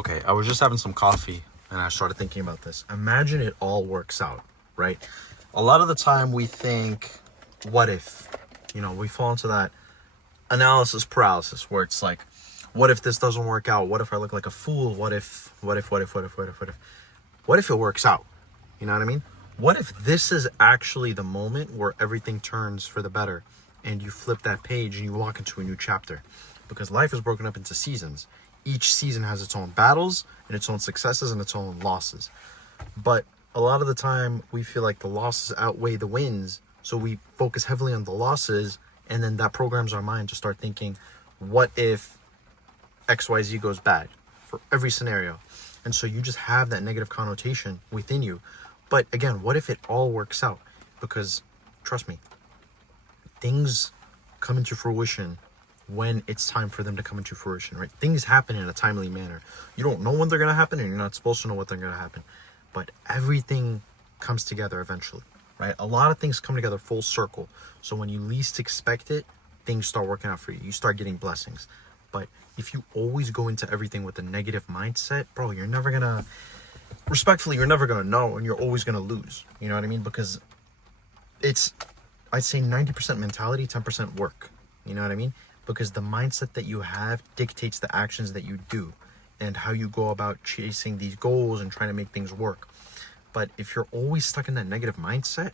Okay, I was just having some coffee and I started thinking about this. Imagine it all works out, right? A lot of the time we think, what if? We fall into that analysis paralysis where it's like, what if this doesn't work out? What if I look like a fool? What if? What if it works out? You know what I mean? What if this is actually the moment where everything turns for the better and you flip that page and you walk into a new chapter? Because life is broken up into seasons. Each season has its own battles and its own successes and its own losses. But a lot of the time we feel like the losses outweigh the wins. So we focus heavily on the losses, and then that programs our mind to start thinking, what if XYZ goes bad for every scenario? And so you just have that negative connotation within you. But again, what if it all works out? Because trust me, things come into fruition when it's time for them to come into fruition, right? Things happen in a timely manner. You don't know when they're going to happen, and you're not supposed to know what they're going to happen. But everything comes together eventually, right? A lot of things come together full circle. So when you least expect it, things start working out for you. You start getting blessings. But if you always go into everything with a negative mindset, bro, you're never going to know, and you're always going to lose. You know what I mean? Because it's, I'd say 90% mentality, 10% work. You know what I mean? Because the mindset that you have dictates the actions that you do and how you go about chasing these goals and trying to make things work. But if you're always stuck in that negative mindset,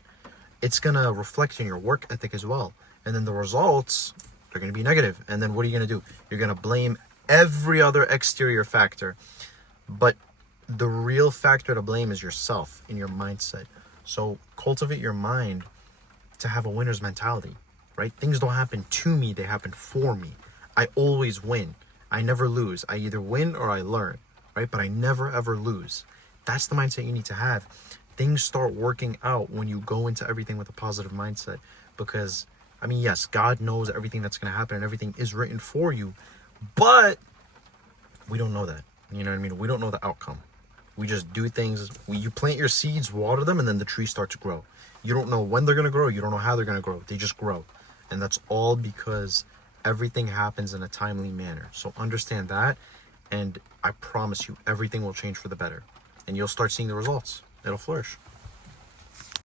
it's going to reflect in your work ethic as well. And then the results, they're going to be negative. And then what are you going to do? You're going to blame every other exterior factor. But the real factor to blame is yourself in your mindset. So cultivate your mind to have a winner's mentality, right? Things don't happen to me, they happen for me. I always win. I never lose. I either win or I learn, right? But I never ever lose. That's the mindset you need to have. Things start working out when you go into everything with a positive mindset. Because, I mean, yes, God knows everything that's going to happen and everything is written for you. But we don't know that. You know what I mean? We don't know the outcome. We just do things. You plant your seeds, water them, and then the trees start to grow. You don't know when they're going to grow. You don't know how they're going to grow. They just grow. And that's all because everything happens in a timely manner. So understand that, and I promise you, everything will change for the better. And you'll start seeing the results. It'll flourish.